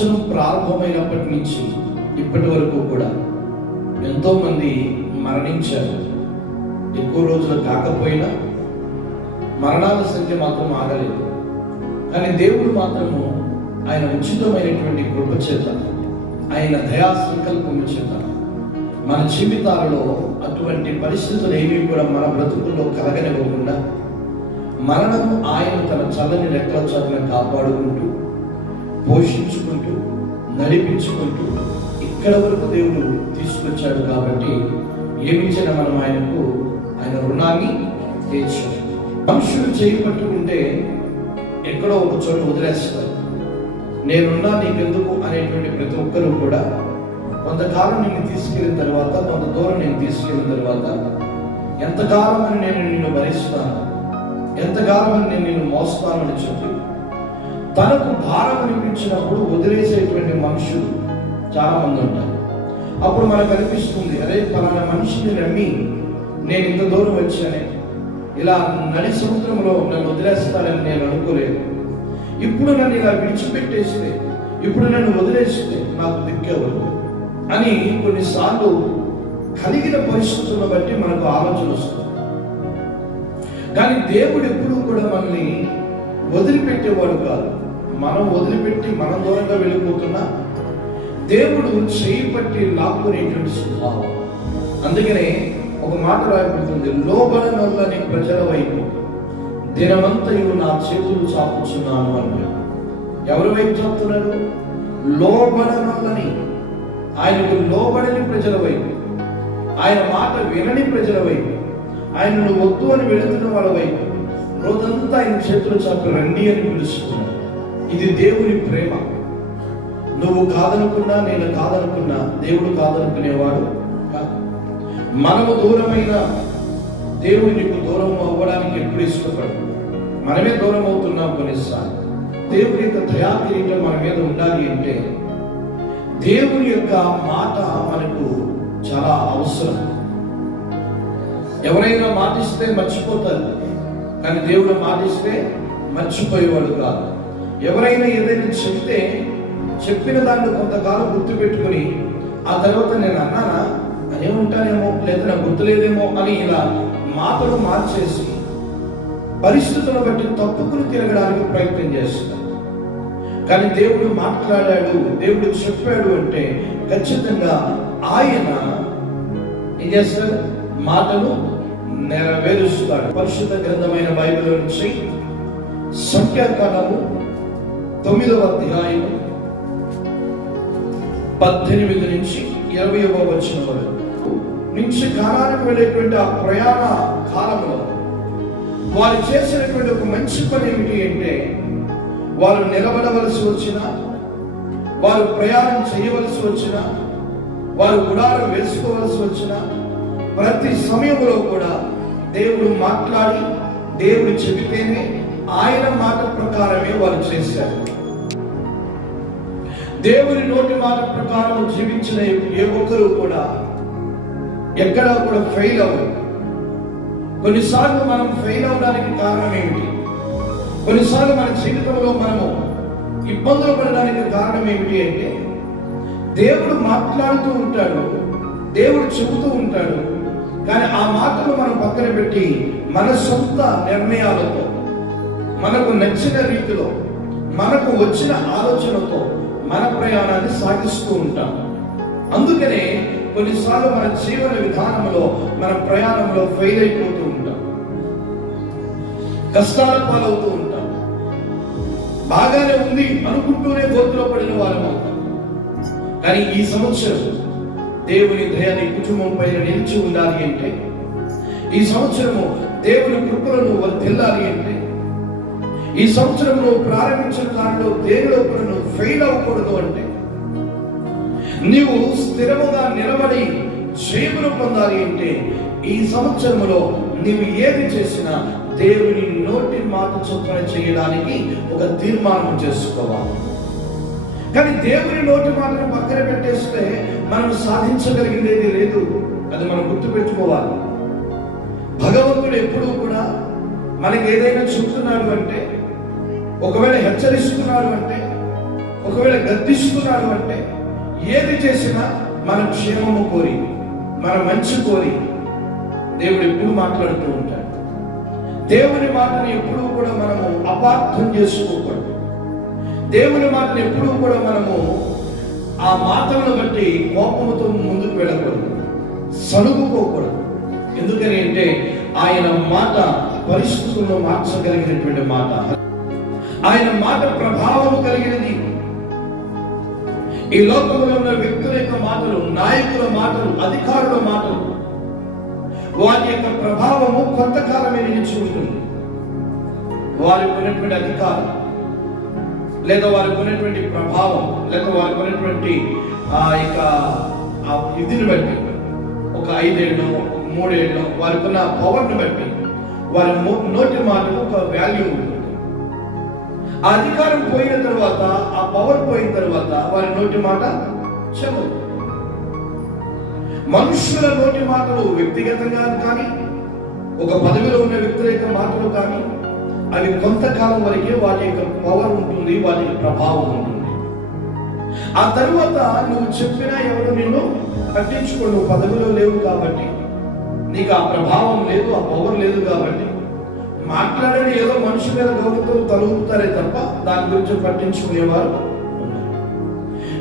సంవత్సరం ప్రారంభమైనప్పటి నుంచి ఇప్పటి వరకు కూడా ఎంతో మంది మరణించారు. ఎక్కువ రోజులు కాకపోయినా మరణాల సంఖ్య మాత్రం ఆగలేదు. కానీ దేవుడు మాత్రము ఆయన ఉచితమైనటువంటి కృప చేత, ఆయన దయా సంకల్పము చేత మన జీవితాలలో అటువంటి పరిస్థితులు ఏమీ కూడా మన బ్రతుకుల్లో కలగనివ్వకుండా మరణము ఆయన తన చల్లని రెక్కల చాటున కాపాడుకుంటూ, పోషించుకుంటూ, నడిపించుకుంటూ ఇక్కడ వరకు దేవుడు తీసుకొచ్చాడు. కాబట్టి ఏమిచ్చిన మనం ఆయన రుణాన్ని తీర్చాడు. మనుషులు చేయబట్టుకుంటే ఎక్కడో ఒక చోట వదిలేస్తారు. నేనున్నా నీకెందుకు అనేటువంటి ప్రతి ఒక్కరూ కూడా కొంతకాలం నేను తీసుకెళ్ళిన తర్వాత, కొంత దూరం నేను తీసుకెళ్ళిన తర్వాత, ఎంతకాలం అని నేను నిన్ను భరిస్తాను, ఎంతకాలం అని నేను నిన్ను మోస్తాను అని చెప్పి తనకు భారం అనిపించినప్పుడు వదిలేసేటువంటి మనుషులు చాలా మంది ఉంటారు. అప్పుడు మనకు అనిపిస్తుంది, అరే పలానా మనిషిని నమ్మి నేను ఇంత దూరం వచ్చానే, ఇలా నడి సముద్రంలో నన్ను వదిలేస్తానని నేను అనుకోలేదు. ఇప్పుడు నన్ను ఇలా విడిచిపెట్టేస్తే, ఇప్పుడు నన్ను వదిలేస్తే నాకు దిక్కెవరు అని కొన్నిసార్లు కలిగిన పరిస్థితులను బట్టి మనకు ఆలోచన వస్తుంది. కానీ దేవుడు ఎప్పుడూ కూడా మనల్ని వదిలిపెట్టేవాడు కాదు. మనం వదిలిపెట్టి మనం దూరంగా వెళ్ళిపోతున్నా దేవుడు చేయి పట్టి లాక్కునేటువంటి స్వభావం. అందుకనే ఒక మాట రాయబడుతుంది, లోబడనొల్లని ప్రజల వైపు దినమంతయు నా చేతులు చాపుచున్నాను అన్నాడు. ఎవరి వైపు చాపుతున్నాడు? లోబడనొల్లని, ఆయనకు లోబడని ప్రజల వైపు, ఆయన మాట వినని ప్రజల వైపు, ఆయనను వద్దు అని వెళుతున్న వాళ్ళ వైపు రోజంతా ఆయన చేతులు చాపి రండి అని పిలుస్తున్నాడు. ఇది దేవుని ప్రేమ. నువ్వు కాదనుకున్నా, నేను కాదనుకున్నా దేవుడు కాదనుకునేవాడు కాదు. మనము దూరమైన దేవుడు నీకు దూరం అవ్వడానికి ఎప్పుడు ఇష్టపడు. మనమే దూరం అవుతున్నాం కొన్నిసార్లు. దేవుడి యొక్క దయా కిరీటం మన మీద ఉండాలి అంటే దేవుని యొక్క మాట మనకు చాలా అవసరం. ఎవరైనా మాటిస్తే మర్చిపోతారు, కానీ దేవుడు మాటిస్తే మర్చిపోయేవాడు కాదు. ఎవరైనా ఏదైనా చెప్తే చెప్పిన దాన్ని కొంతకాలం గుర్తు పెట్టుకుని ఆ తర్వాత నేను అన్నానా అనే ఉంటానేమో, లేదా నాకు గుర్తులేదేమో అని ఇలా మాటలు మార్చేసి పరిస్థితులను బట్టి తప్పుకుని తిరగడానికి ప్రయత్నం చేస్తారు. కానీ దేవుడు మాట్లాడాడు, దేవుడు చెప్పాడు అంటే ఖచ్చితంగా ఆయన ఏం చేస్తాడు? మాటలు నెరవేరుస్తాడు. పరిశుద్ధ గ్రంథమైన బైబిల్ నుంచి సంఖ్యాకాండము 9వ అధ్యాయం 18 నుంచి 20వ వచనం వరకు నుంచి కానానికి వెళ్ళేటువంటి ఆ ప్రయాణ కాలంలో వారు చేసినటువంటి ఒక మంచి పని ఏమిటి అంటే, వారు నిలబడవలసి వచ్చినా, వారు ప్రయాణం చేయవలసి వచ్చినా, వారు గుడారం వేసుకోవలసి వచ్చినా ప్రతి సమయంలో కూడా దేవుడు మాట్లాడి, దేవుడు చెబితేనే ఆయన మాట ప్రకారమే వారు చేశారు. దేవుని నోటి మాట ప్రకారం జీవించిన ఏ ఒక్కరూ కూడా ఎక్కడా కూడా ఫెయిల్ అవ్వరు. కొన్నిసార్లు మనం ఫెయిల్ అవడానికి కారణం ఏమిటి? కొన్నిసార్లు మన జీవితంలో మనము ఇబ్బందులు పడడానికి కారణం ఏమిటి అంటే, దేవుడు మాట్లాడుతూ ఉంటాడు, దేవుడు చెబుతూ ఉంటాడు, కానీ ఆ మాటలు మనం పక్కన పెట్టి మన సొంత నిర్ణయాలతో, మనకు నచ్చిన రీతిలో, మనకు వచ్చిన ఆలోచనతో మన ప్రయాణాన్ని సాగిస్తూ ఉంటాం. అందుకనే కొన్నిసార్లు మన జీవన విధానంలో, మన ప్రయాణంలో ఫెయిల్ అయిపోతూ ఉంటాం, కష్టాల పాలవుతూ ఉంటాం. బాగానే ఉంది అనుకుంటూనే గోతులో పడిన వారం అవుతాం. కానీ ఈ సంవత్సరం దేవుని దయ నీ కుటుంబం పైన నిలిచి ఉండాలి అంటే, ఈ సంవత్సరము దేవుని కృపలను వర్ధిల్లాలి అంటే, ఈ సంవత్సరం నువ్వు ప్రారంభించిన దాంట్లో దేవుడు కూడా నువ్వు ఫెయిల్ అవ్వకూడదు అంటే, నీవు స్థిరముగా నిలబడి జయమును పొందాలి అంటే, ఈ సంవత్సరంలో నీవు ఏది చేసినా దేవుని నోటి మాట చొప్పున చేయడానికి ఒక తీర్మానం చేసుకోవాలి. కానీ దేవుని నోటి మాటను పక్కన పెట్టేస్తే మనం సాధించగలిగిందేది లేదు. అది మనం గుర్తుపెట్టుకోవాలి. భగవంతుడు ఎప్పుడూ కూడా మనకి ఏదైనా చెప్తున్నాడు అంటే, ఒకవేళ హెచ్చరిస్తున్నాడు అంటే, ఒకవేళ గద్దిస్తున్నాడు అంటే ఏది చేసినా మన క్షేమము కోరి, మన మంచి కోరి దేవుడు ఎప్పుడు మాట్లాడుతూ ఉంటాడు. దేవుని మాటను ఎప్పుడూ కూడా మనము అపార్థం చేసుకోకూడదు. దేవుని మాటను ఎప్పుడూ కూడా మనము ఆ మాటలను బట్టి కోపముతో ముందుకు వెళ్ళకూడదు, సనుగుకోకూడదు. ఎందుకని అంటే ఆయన మాట పరిస్థితులను మార్చగలిగినటువంటి మాట. ఆయన మాట ప్రభావము కలిగినది. ఈ లోకంలో ఉన్న వ్యక్తుల యొక్క మాటలు, నాయకుల మాటలు, అధికారుల మాటలు, వారి యొక్క ప్రభావము కొంతకాలమే నిలిచి ఉంటుంది. వారికి ఉన్నటువంటి అధికారం, లేదా వారికి ఉన్నటువంటి ప్రభావం, లేదా వారికి ఉన్నటువంటి ఇదిని బట్టి, ఒక 5 ఏళ్ళు 3 ఏళ్ళు వారికి ఉన్న పవర్ని బట్టి వారి నోటి మాటకు ఒక వాల్యూ ఉంటుంది. ఆ అధికారం పోయిన తర్వాత, ఆ పవర్ పోయిన తర్వాత వారి నోటి మాట చెల్లదు. మనుషుల నోటి మాటలు వ్యక్తిగతంగా కానీ, ఒక పదవిలో ఉన్న వ్యక్తుల యొక్క మాటలు కానీ, అవి కొంతకాలం వరకే వాటి యొక్క పవర్ ఉంటుంది, వాటి ప్రభావం ఉంటుంది. ఆ తరువాత నువ్వు చెప్పినా ఎవరు నిన్ను పట్టించుకో. నువ్వు పదవిలో లేవు కాబట్టి, నీకు ఆ ప్రభావం లేదు, ఆ పవర్ లేదు కాబట్టి మాట్లాడని ఏదో మనిషి మీద గౌరవంతో తలుగుతారే తప్ప దాని గురించి పట్టించుకునేవారు.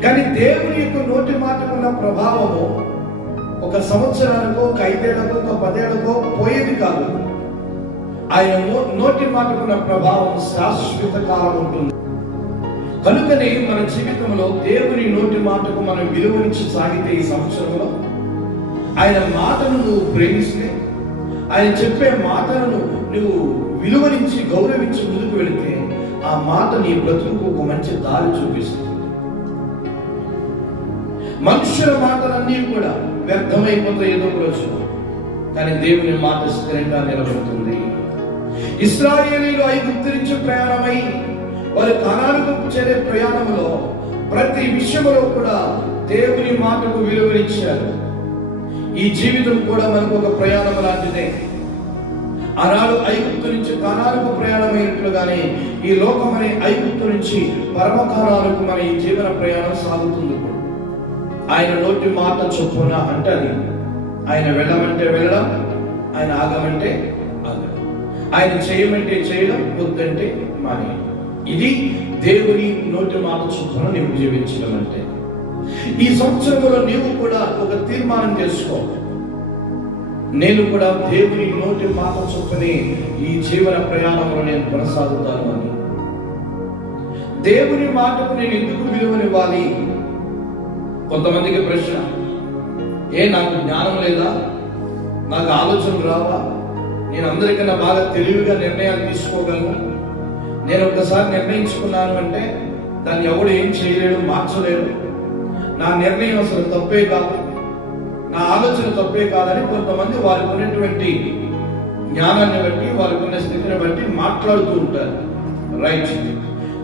కానీ దేవుని యొక్క నోటి మాటకున్న ప్రభావము ఒక సంవత్సరానికో, ఒక 5 ఏళ్లకో, ఒక 10 ఏళ్లకో పోయేది కాదు. ఆయన నోటి మాటకున్న ప్రభావం శాశ్వత కాలం ఉంటుంది. కనుకనే మన జీవితంలో దేవుని నోటి మాటకు మనం విలువనిచ్చి సాగితే, ఈ సంవత్సరంలో ఆయన మాటను నువ్వు ప్రేమిస్తే, ఆయన చెప్పే మాటలను నువ్వు విలువనించి గౌరవించి ముందుకు వెళితే, ఆ మాట నీ బ్రతుకు ఒక మంచి దారి చూపిస్తుంది. మనుషుల మాటలన్నీ కూడా వ్యర్థమైపోతాయి ఏదో ఒక రోజు, కానీ దేవుని మాట స్థిరంగా నిలబడుతుంది. ఇశ్రాయేలీయులు ఐగుప్తు నుంచి ప్రయాణమై వారు కనానుకు చేరే ప్రయాణంలో ప్రతి విషయంలో కూడా దేవుని మాటకు విలువనిచ్చారు. ఈ జీవితం కూడా మనకు ఒక ప్రయాణం లాంటిదే. ఆనాడు ఐగుప్తు నుంచి కానానుకు ప్రయాణమైనట్లుగానే ఈ లోకం అనే ఐగుప్తు నుంచి పరమకాలాలకు మన ఈ జీవన ప్రయాణం సాగుతుంది. ఆయన నోటి మాట చొప్పున అంటే అది, ఆయన వెళ్ళమంటే వెళ్ళడం, ఆయన ఆగమంటే ఆగడం, ఆయన చేయమంటే చేయడం, వద్దంటే మానేయడం. ఇది దేవుని నోటి మాట చొప్పున నీవు జీవించడం అంటే. ఈ సంవత్సరంలో నీవు కూడా ఒక తీర్మానం చేసుకో, నేను కూడా దేవుని నోటి మాట చొప్పునే ఈ జీవన ప్రయాణంలో నేను కొనసాగుతాను అని. దేవుని మాటకు నేను ఎందుకు విలువనివ్వాలి? కొంతమందికి ప్రశ్న, నాకు జ్ఞానం లేదా, నాకు ఆలోచనలు రావా, నేను అందరికన్నా బాగా తెలివిగా నిర్ణయాలు తీసుకోగలను, నేను ఒక్కసారి నిర్ణయించుకున్నాను అంటే దాన్ని ఎవడు ఏం చేయలేడు, మార్చలేడు, నా నిర్ణయం అసలు తప్పే కాదు, నా ఆలోచన తప్పే కాదని కొంతమంది వారికి ఉన్నటువంటి జ్ఞానాన్ని బట్టి, వారికి ఉన్న స్థితిని బట్టి మాట్లాడుతూ ఉంటారు. రైట్,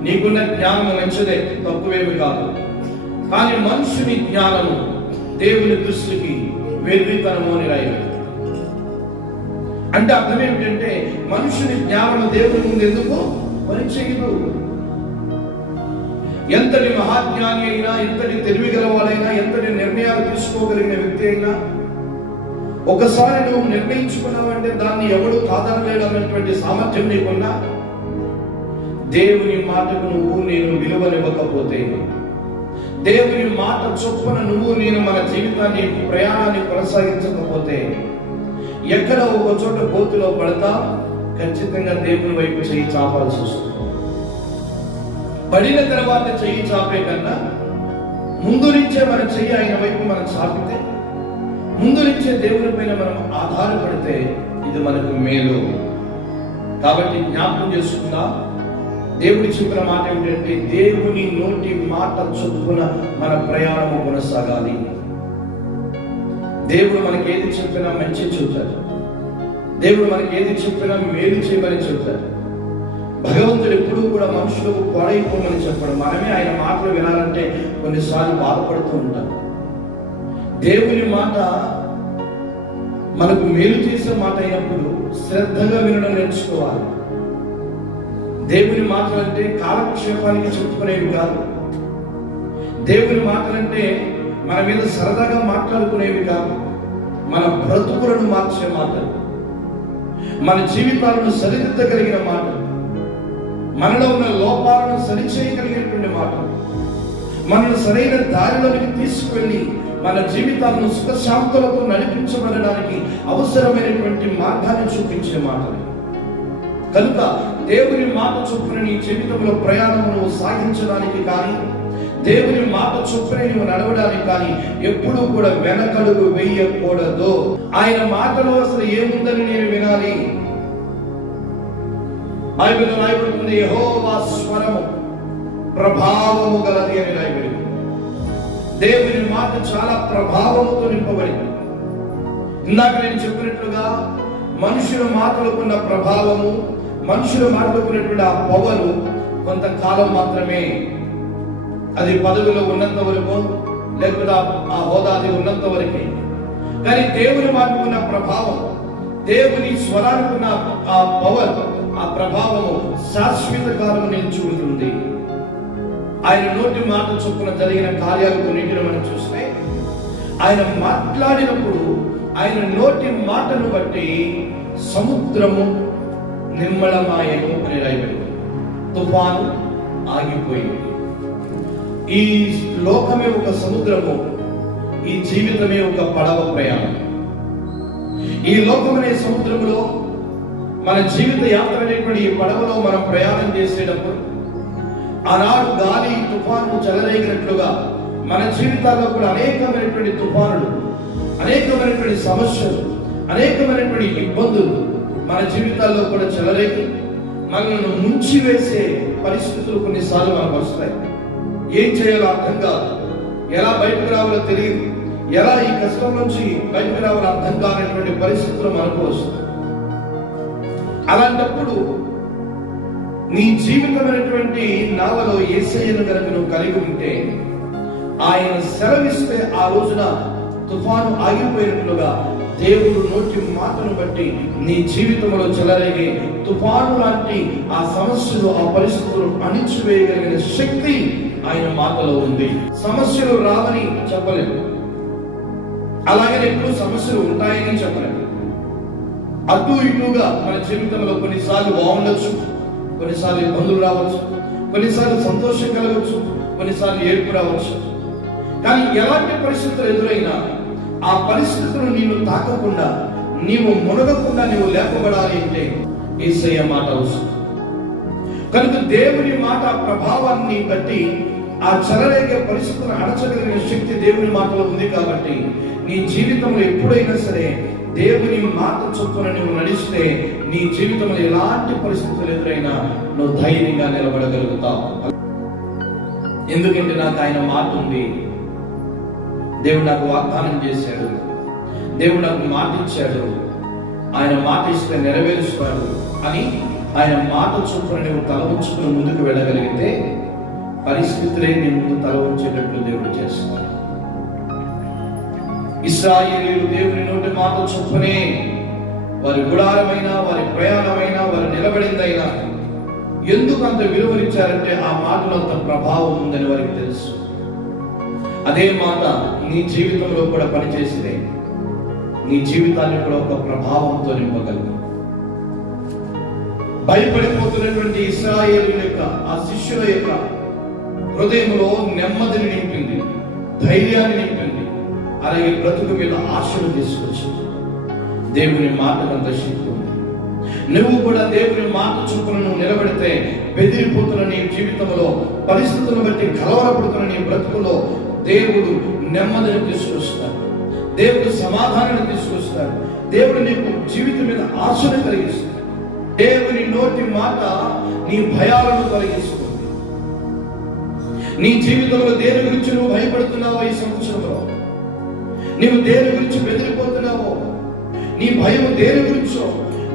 నీకున్న జ్ఞానం మంచిదే, తక్కువేమి కాదు. కానీ మనుషుని జ్ఞానము దేవుని దృష్టికి వెర్రితనము అని రాయాలి. అంటే అర్థం ఏమిటంటే, మనుషుని జ్ఞానము దేవుని ముందు ఎందుకు పనిచేయదు. ఎంతటి మహాజ్ఞాని అయినా, ఎంతటి తెలివి గలవాడైనా, ఎంతటి నిర్ణయాలు తీసుకోగలిగిన వ్యక్తి అయినా, ఒకసారి నువ్వు నిర్ణయించుకున్నావంటే దాన్ని ఎవడు కాదనలేడు అన్నటువంటి సామర్థ్యం నీకున్నా, దేవుని మాటకు నువ్వు నేను విలువనివ్వకపోతే, దేవుని మాట చొప్పున నువ్వు నేను మన జీవితాన్ని, ప్రయాణాన్ని కొనసాగించకపోతే, ఎక్కడ ఒక చోట గోతులో పడతా ఖచ్చితంగా దేవుని వైపు చెయ్యి చాపాల్సి వస్తుంది. పడిన తర్వాత చెయ్యి చాపే కన్నా ముందు నుంచే మన చెయ్యి ఆయన వైపు మనం చాపితే, ముందు నుంచే దేవుని పైన మనం ఆధారపడితే ఇది మనకు మేలు. కాబట్టి జ్ఞాపకం చేసుకుందా, దేవుడి చెప్పిన మాట ఏమిటంటే, దేవుని నోటి మాట చొప్పున మన ప్రయాణము కొనసాగాలి. దేవుడు మనకి ఏది చెప్పినా మంచి చెబుతాడు, దేవుడు మనకి ఏది చెప్పినా మేలు చేయమని చెబుతాడు. భగవంతుడు ఎప్పుడూ కూడా మనుషులకు పాడైపోమని చెప్పడం. మనమే ఆయన మాటలు వినాలంటే కొన్నిసార్లు బాధపడుతూ ఉంటాం. దేవుని మాట మనకు మేలు చేసే మాట అయినప్పుడు శ్రద్ధగా వినడం నేర్చుకోవాలి. దేవుని మాటలు అంటే కాలక్షేపానికి చెప్పుకునేవి కాదు. దేవుని మాటలంటే మన మీద సరదాగా మాట్లాడుకునేవి కాదు, మన బ్రతుకులను మార్చే మాటలు, మన జీవితాలను సరిదిద్దగలిగిన మాటలు, మనలో ఉన్న లోపాలను సరిచేయగలిగినటువంటి మాటలు, మనల్ని సరైన దారిలోకి తీసుకువెళ్ళి మన జీవితాలను సుఖశాంతులతో నడిపించబడడానికి అవసరమైనటువంటి మార్గాన్ని చూపించే మాటలు. కనుక దేవుని మాట చొప్పున నీ జీవితంలో ప్రయాణమును సాగించడానికి కానీ, దేవుని మాట చొప్పున నువ్వు నడవడానికి కానీ ఎప్పుడూ కూడా వెనకడుగు వేయకూడదు. ఆయన మాటలో అసలు ఏముందని నేను వినాలి. బైబిల్లో రాయబడుతుంది, యెహోవా స్వరము ప్రభావము గలది అని రాయబడింది. దేవుని మాట చాలా ప్రభావముతో నింపబడింది. ఇందాక నేను చెప్పినట్లుగా మనుషుల మాటలకున్న ప్రభావము, మనుషుల మాటలకున్నటువంటి ఆ పవరు కొంతకాలం మాత్రమే. అది పదవిలో ఉన్నంత వరకు, లేకపోతే ఆ హోదాది ఉన్నంత వరకే. కానీ దేవుని మాటకున్న ప్రభావం, దేవుని స్వరానికున్న ఆ పవర్, ఆ ప్రభావము శాశ్వత కాలం నిలిచి ఉంటుంది. ఆయన నోటి మాట చొప్పున జరిగిన కార్యాలు కొన్నింటిని మనం చూస్తే, ఆయన మాట్లాడినప్పుడు ఆయన నోటి మాటను బట్టి సముద్రము నిమ్మళమాయను అని రాయబడింది. తుఫాను ఆగిపోయింది. ఈ లోకమే ఒక సముద్రము, ఈ జీవితమే ఒక పడవ ప్రయాణం. ఈ లోకమనే సముద్రములో మన జీవిత యాత్ర అనేటువంటి ఈ పడవలో మనం ప్రయాణం చేసేటప్పుడు ఆనాడు గాలి తుఫాను చెలరేగినట్లుగా మన జీవితాల్లో కూడా అనేకమైనటువంటి తుఫానులు, అనేకమైనటువంటి సమస్యలు, అనేకమైనటువంటి ఇబ్బందులు మన జీవితాల్లో కూడా చెలరేగి మనల్ని ముంచి వేసే పరిస్థితులు కొన్నిసార్లు మనకు వస్తాయి. ఏం చేయాలో అర్థం కాదు, ఎలా బయటకు రావాలో తెలియదు, ఎలా ఈ కష్టం నుంచి బయటకు రావాలో అర్థం కానటువంటి పరిస్థితులు మనకు వస్తాయి. అలాంటప్పుడు నీ జీవితమైనటువంటి నావలో యేసయ్యను కనుక నువ్వు కలిగి ఉంటే, ఆయన సెలవిస్తే ఆ రోజున తుఫాను ఆగిపోయినట్లుగా దేవుడు నోటి మాటను బట్టి నీ జీవితంలో చెలరేగే తుఫాను లాంటి ఆ సమస్యలు, ఆ పరిస్థితులు అణిచివేయగలిగిన శక్తి ఆయన మాటలో ఉంది. సమస్యలు రావని చెప్పలేము, అలాగే ఎప్పుడు సమస్యలు ఉంటాయని చెప్పలేము. అటు ఇటుగా మన జీవితంలో కొన్నిసార్లు బాగుండొచ్చు, కొన్నిసార్లు ఇబ్బందులు రావచ్చు, కొన్నిసార్లు సంతోషం కలగవచ్చు, కొన్నిసార్లు ఏడుపు రావచ్చు. కానీ ఎలాంటి పరిస్థితులు ఎదురైనా ఆ పరిస్థితులను నీవు తాకకుండా, నీవు మునగకుండా నీవు లేపబడాలి అంటే యేసయ్య మాట అవసరం. కనుక దేవుని మాట ప్రభావాన్ని బట్టి ఆ చెలరేగే పరిస్థితులను అణచగలిగిన శక్తి దేవుని మాటలో ఉంది. కాబట్టి నీ జీవితంలో ఎప్పుడైనా సరే దేవుని మాట చొప్పున నువ్వు నడిస్తే నీ జీవితంలో ఎలాంటి పరిస్థితులు ఎదురైనా నువ్వు ధైర్యంగా నిలబడగలుగుతావు. ఎందుకంటే నాకు ఆయన మాట ఉంది, దేవుడు నాకు వాగ్దానం చేశాడు, దేవుడు నాకు మాట ఇచ్చాడు, ఆయన మాట ఇస్తే నెరవేరుస్తాడు అని ఆయన మాట చొప్పున నువ్వు తల ఉంచుకుని ముందుకు వెళ్ళగలిగితే పరిస్థితులే నీ ముందు తల ఉంచేటట్లు దేవుడు చేస్తాడు. ఇశ్రాయేలీయులు దేవుని నోటి మాట చొప్పునే వారి గుడారమైనా, వారి ప్రయాణమైనా, వారి నిలబడిందైనా ఎందుకు అంత విలువనిచ్చారంటే ఆ మాటలో అంత ప్రభావం ఉందని వారికి తెలుసు. అదే మాట నీ జీవితంలో కూడా పనిచేసితే నీ జీవితాన్ని కూడా ఒక ప్రభావంతో నింపగలదు. భయపడిపోతున్నటువంటి ఇశ్రాయేలీయుల యొక్క, ఆ శిష్యుల యొక్క హృదయంలో నెమ్మదిని నింపింది, ధైర్యాన్ని నింపింది, అలాగే బ్రతుకు మీద ఆశను తీసుకొచ్చింది. దేవుని మాటకంత శక్తి ఉంది. నువ్వు కూడా దేవుని మాట చొప్పున నువ్వు నిలబడితే బెదిరిపోతున్న నీ జీవితంలో, పరిస్థితులను బట్టి కలవరపడుతున్న నీ బ్రతుకులో దేవుడు నెమ్మదిని తీసుకొస్తాడు, దేవుడు సమాధానాన్ని తీసుకొస్తాడు, దేవుడు నీకు జీవితం మీద ఆశను కలిగిస్తాడు. దేవుని నోటి మాట నీ భయాలను తొలగిస్తుంది. నీ జీవితంలో దేని గురించి నువ్వు భయపడుతున్నావో, ఈ సంవత్సరంలో నీవు దేని గురించి బెదిరిపోతున్నావో, నీ భయము దేని గురించో,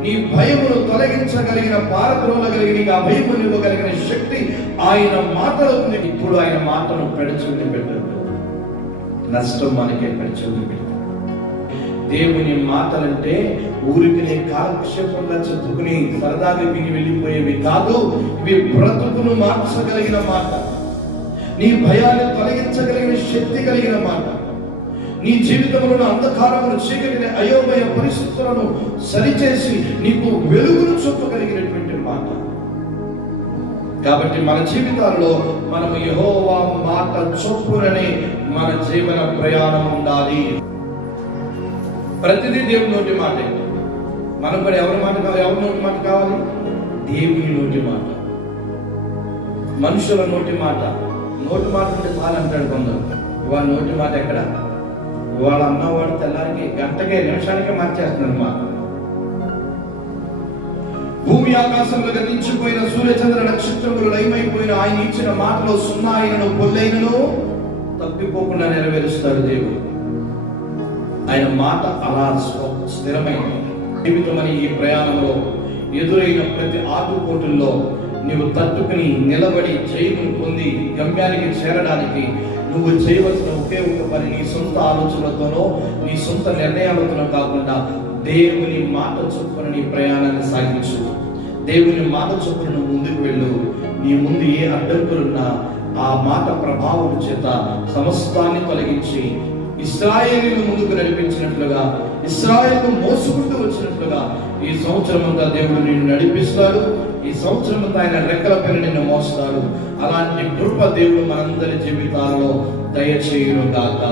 నీ భయమును తొలగించగలిగిన, పారద్రోలగలిగిన, ఆ భయమును ఇవ్వగలిగిన శక్తి ఆయన మాటలో ఉంది. ఇప్పుడు ఆయన మాటను పెడచూని పెట్టారు, నష్టం మనకే పెడచూని పెట్టారు. దేవుని మాటలంటే ఊరికి కాలక్షేపంగా చదువుకుని సరదాగా విని వెళ్ళిపోయేవి కాదు. ఇవి బ్రతుకును మార్చగలిగిన మాట, నీ భయాన్ని తొలగించగలిగిన శక్తి కలిగిన మాట, నీ జీవితంలో అంధకారమును చీకటిని అయోమయ పరిస్థితులను సరిచేసి నీకు వెలుగును చూపగలిగినటువంటి మాట. కాబట్టి మన జీవితాల్లో మనము యెహోవా మాట చొప్పుననే మన జీవన ప్రయాణం ఉండాలి. ప్రతిదీ దేవుని నోటి మాటే. మనకు కూడా ఎవరి నోటి మాట కావాలి? దేవుని నోటి మాట. మనుషుల నోటి మాట ఉంటే చాలు అంటాడు కొందరు. వాళ్ళ నోటి మాట ఎక్కడ? వాళ్ళు అన్నవాడు తెల్లారికి గంటకే నిమిషానికే మార్చేస్తున్నారు మాట. భూమి ఆకాశంలో గతించిపోయిన సూర్యచంద్ర నక్షత్రములు లయమైపోయిన ఆయన ఇచ్చిన మాటలో సున్నా అయినను పొల్లైనను తప్పిపోకుండా నెరవేరుస్తాడు దేవుడు. ఆయన మాట అలా స్థిరమైన జీవితమని ఈ ప్రయాణంలో ఎదురైన ప్రతి ఆటుపోటుల్లో నీవు తట్టుకుని నిలబడి జయమును పొంది గమ్యానికి చేరడానికి నువ్వు చేయవలసిన ఒకే ఒక పని, నీ సొంత ఆలోచనలతోనో నీ సొంత నిర్ణయాలతోనో కాకుండా దేవుని మాట చొప్పున నీ ప్రయాణాన్ని సాగించు. దేవుని మాట చొప్పున నువ్వు ముందుకు వెళ్ళు. నీ ముందు ఏ అడ్డంకులున్నా ఆ మాట ప్రభావం చేత సమస్తాన్ని తొలగించి ఇశ్రాయేలును ముందుకు నడిపించినట్లుగా, ఇశ్రాయేలును మోసుకుంటూ వచ్చినట్లుగా ఈ సంవత్సరం అంతా దేవుడు నిన్ను నడిపిస్తాడు. ఈ సంవత్సరం అంతా ఆయన రెక్కల పైన నిన్ను మోస్తాడు. అలాంటి కృప దేవుడు మనందరి జీవితాలలో దయచేయును గాక.